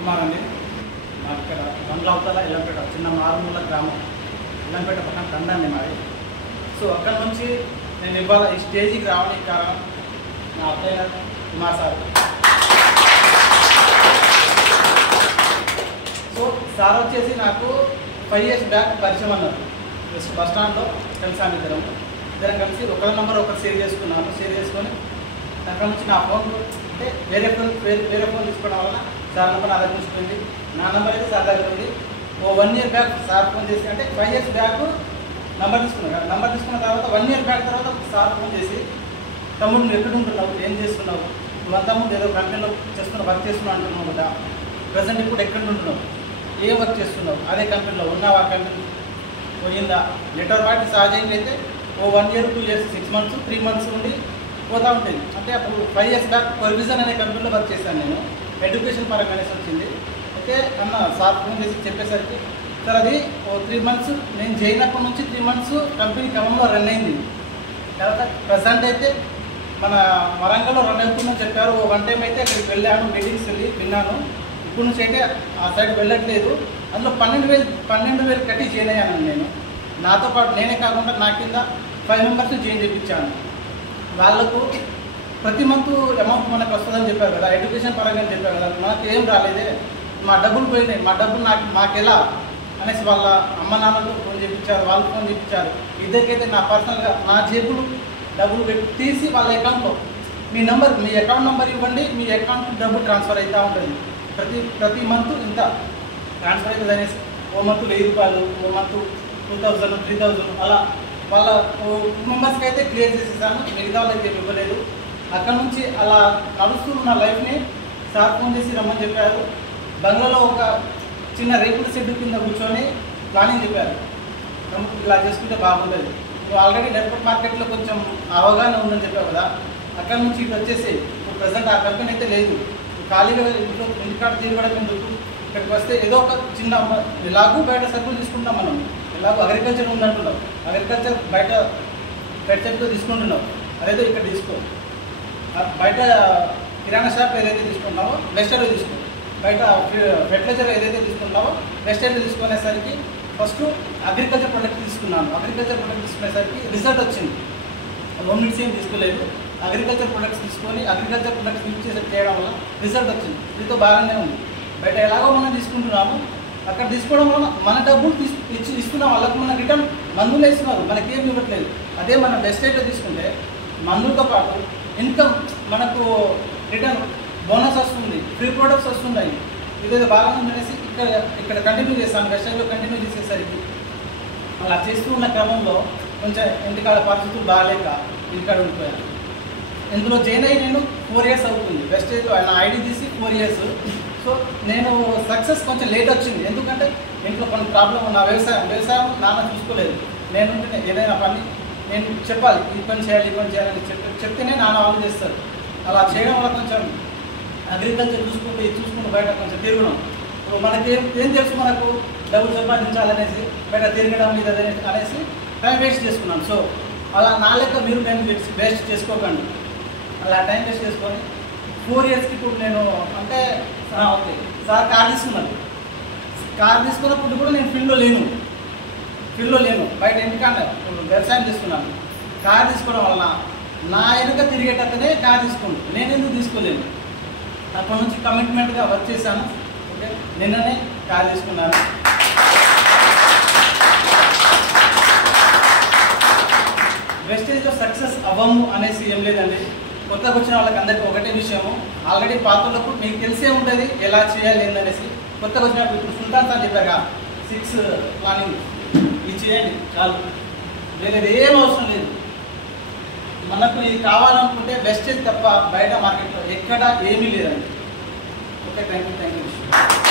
కుమారండి మాకు ఇక్కడ బంగ్లావతల ఇల్లంపేట చిన్న మారుమూల గ్రామం ఇల్లంపేట పక్కన తండండి మాది. సో అక్కడ నుంచి నేను ఇవాళ ఈ స్టేజ్కి రావడానికి కారణం నా అత్తయ్య కుమార్ సార్. సో సార్ వచ్చేసి నాకు 5 years బ్యాక్ పరిచయం అన్నారు. జస్ట్ బస్ స్టాండ్లో కలిసాను. ఇద్దరం కలిసి ఒకరి నెంబర్ ఒకరు షేర్ చేసుకున్నాను. షేర్ చేసుకొని అక్కడ నుంచి నా ఫోన్ అంటే వేరే ఫోన్ తీసుకోవడం వల్ల సార్ నెంబర్ నా దగ్గర తీసుకుంది. నా నెంబర్ అయితే సార్ దగ్గర ఉంది. 1 year బ్యాక్ సార్ ఫోన్ చేసి అంటే 5 years బ్యాక్ నెంబర్ తీసుకున్నాను. నెంబర్ తీసుకున్న తర్వాత 1 year బ్యాక్ తర్వాత సార్ ఫోన్ చేసి, తమ్ముడు నువ్వు ఎక్కడ ఉంటున్నావు, ఏం చేస్తున్నావు, నువ్వు అంతకుముందు ఏదో కంపెనీలో వర్క్ చేస్తున్నావు అంటున్నావు కదా, ప్రజెంట్ ఇప్పుడు ఎక్కడ ఉంటున్నావు, ఏం వర్క్ చేస్తున్నావు, అదే కంపెనీలో ఉన్నావా, కంపెనీ పోయిందా, లెటర్ పార్టీ సహజంగా అయితే 1 year 2 years 6 months 3 months ఉండి పోతూ ఉంటుంది. అంటే అప్పుడు 5 years బ్యాక్ పర్విజన్ అనే కంపెనీలో వర్క్ చేశాను నేను. ఎడ్యుకేషన్ పరంగా అనేసి వచ్చింది. అయితే అన్న సార్ ఫోన్ చేసి చెప్పేసరికి సార్ అది 3 months నేను చేయనప్పటి నుంచి 3 months కంపెనీ క్రమంలో రన్ అయింది. తర్వాత ప్రజెంట్ అయితే మన వరంగల్లో రన్ అవుతుందని చెప్పారు. 1 time అయితే అక్కడికి వెళ్ళాను, మీటింగ్స్ వెళ్ళి విన్నాను. ఇప్పుడు నుంచి అయితే ఆ సైడ్ వెళ్ళట్లేదు. అందులో 12,000 కట్టి జాయిన్ అయ్యాను నేను. నాతో పాటు నేనే కాకుండా నా కింద 5 members జాయిన్ చేయించాను. వాళ్ళకు ప్రతి మంత్ అమౌంట్ మనకు వస్తుందని చెప్పారు కదా, ఎడ్యుకేషన్ పరంగా చెప్పారు కదా, నాకు ఏం రాలేదే, మా డబ్బులు పోయినాయి, మా డబ్బులు మాకెలా అనేసి వాళ్ళ అమ్మ నాన్నలు ఫోన్ చేయించారు, వాళ్ళు ఫోన్ చేయించారు. ఇద్దరికైతే నా పర్సనల్గా నా జేబులు డబ్బులు తీసి వాళ్ళ అకౌంట్లో మీ అకౌంట్ నెంబర్ ఇవ్వండి, మీ అకౌంట్కి డబ్బు ట్రాన్స్ఫర్ అవుతూ ఉంటుంది. ప్రతి మంత్ ఇంత ట్రాన్స్ఫర్ అవుతుంది అనేసి 1 month 1000 రూపాయలు, 1 month 2000 3000 అలా వాళ్ళ 2 members అయితే క్లియర్ చేసేసాను. మిగతా వాళ్ళకి ఏమి ఇవ్వలేదు. అక్కడ నుంచి అలా నడుస్తూ నా లైఫ్ని సార్ ఫోన్ చేసి రమ్మని చెప్పారు. బంగ్లాలో ఒక చిన్న రేకుల షెడ్ కింద కూర్చొని ప్లానింగ్ చెప్పారు, ఇలా చేసుకుంటే బాగుంటుంది. నువ్వు ఆల్రెడీ నెట్వర్క్ మార్కెట్లో కొంచెం అవగాహన ఉందని చెప్పావు కదా, అక్కడ నుంచి ఇటు వచ్చేసి ఇప్పుడు ప్రజెంట్ ఆ కంపెనీ అయితే లేదు, ఖాళీగా ఇంటికాడ తిరగడం ఎందుకు, ఇక్కడికి వస్తే ఏదో ఒక చిన్న ఎలాగూ బయట సరుకులు తీసుకుంటాం మనం, ఎలాగో అగ్రికల్చర్ ఉందంటున్నాం, అగ్రికల్చర్ బయట ఫెర్టిలైజర్తో తీసుకుంటున్నాం, అదేదో ఇక్కడ తీసుకో. బయట కిరాణా షాప్ ఏదైతే తీసుకుంటామో వెస్టర్న్లో తీసుకో, బయట ఫెర్టిలైజర్ ఏదైతే తీసుకుంటామో వెస్టర్న్లో తీసుకునేసరికి ఫస్ట్ అగ్రికల్చర్ ప్రొడక్ట్ తీసుకున్నాను. అగ్రికల్చర్ ప్రొడక్ట్ తీసుకునేసరికి రిజల్ట్ వచ్చింది. 1 minutes ఏం తీసుకోలేదు. అగ్రికల్చర్ ప్రొడక్ట్స్ తీసుకొని అగ్రికల్చర్ ప్రొడక్ట్స్ యూజ్ చేయడం వల్ల రిజల్ట్ వచ్చింది. దీంతో బాగానే ఉంది. బయట ఎలాగో మనం తీసుకుంటున్నాము, అక్కడ తీసుకోవడం వల్ల మన డబ్బులు ఇస్తున్న వాళ్ళకు మన రిటర్న్ మందులు ఇస్తున్నారు, మనకేం ఇవ్వట్లేదు. అదే మన వెస్టేజ్లో తీసుకుంటే మందులతో పాటు ఇన్కమ్ మనకు రిటర్న్ బోనస్ వస్తుంది, ఫ్రీ ప్రొడక్ట్స్ వస్తున్నాయి. ఇదేదో బాగా ఉందనేసి ఇక్కడ కంటిన్యూ చేస్తాను. వెస్టేజ్లో కంటిన్యూ చేసేసరికి అలా చేస్తూ ఉన్న క్రమంలో కొంచెం ఇంటికాడ పరిస్థితులు బాగాలేక ఇంటికాడ ఉండిపోయాను. ఇందులో జాయిన్ అయ్యి నేను 4 years అవుతుంది. వెస్టేజ్లో నా ఐడి తీసి 4 years. సో నేను సక్సెస్ కొంచెం లేట్ వచ్చింది. ఎందుకంటే ఇంట్లో కొన్ని ప్రాబ్లం ఉన్న వ్యవసాయం నాన్న చూసుకోలేదు. నేను ఏదైనా పని నేను చెప్పాలి, ఈ పని చేయాలని చెప్తేనే నాన్న వాళ్ళు చేస్తారు. అలా చేయడం వల్ల కొంచెం అగ్రికల్చర్ చూసుకుంటూ బయట కొంచెం తిరగడం, మనకి ఏం తెలుసు, మనకు డబ్బులు సంపాదించాలనేసి బయట తిరగడం మీద అనేసి టైం వేస్ట్ చేసుకున్నాను. సో అలా నా లెక్క మీరు టైం వేస్ట్ చేసుకోకండి. అలా టైం వేస్ట్ చేసుకొని 4 yearsకి ఇప్పుడు నేను అంటే ఓకే సార్ కార్ తీసుకున్నాను. కార్ తీసుకున్నప్పుడు కూడా నేను ఫీల్డ్లో లేను, బయట ఇంటికాడ వ్యవసాయం తీసుకున్నాను. కార్ తీసుకోవడం వలన నా వెనుక తిరిగేటట్టునే కార్ తీసుకుంటాను, నేను ఎందుకు తీసుకోలేను. అప్పటి నుంచి కమిట్మెంట్గా వర్క్ చేశాను. ఓకే, నిన్ననే కార్ తీసుకున్నాను. వెస్టేజ్లో సక్సెస్ అవ్వము అనేసి ఏం లేదండి. కొత్తగా వచ్చిన వాళ్ళకి అందరికీ ఒకటే విషయము, ఆల్రెడీ పాత్రలకు మీకు తెలిసే ఉంటుంది ఎలా చేయాలి ఏందనేసి. కొత్తగా వచ్చినప్పుడు ఇప్పుడు సుల్తాన్ సార్ చెప్పాక 6 ప్లానింగ్ ఇది చేయండి చాలు, వేరేది ఏం అవసరం లేదు. మనకు ఇది కావాలనుకుంటే వెస్టేజ్ తప్ప బయట మార్కెట్లో ఎక్కడ ఏమీ లేదండి. Okay, thank you.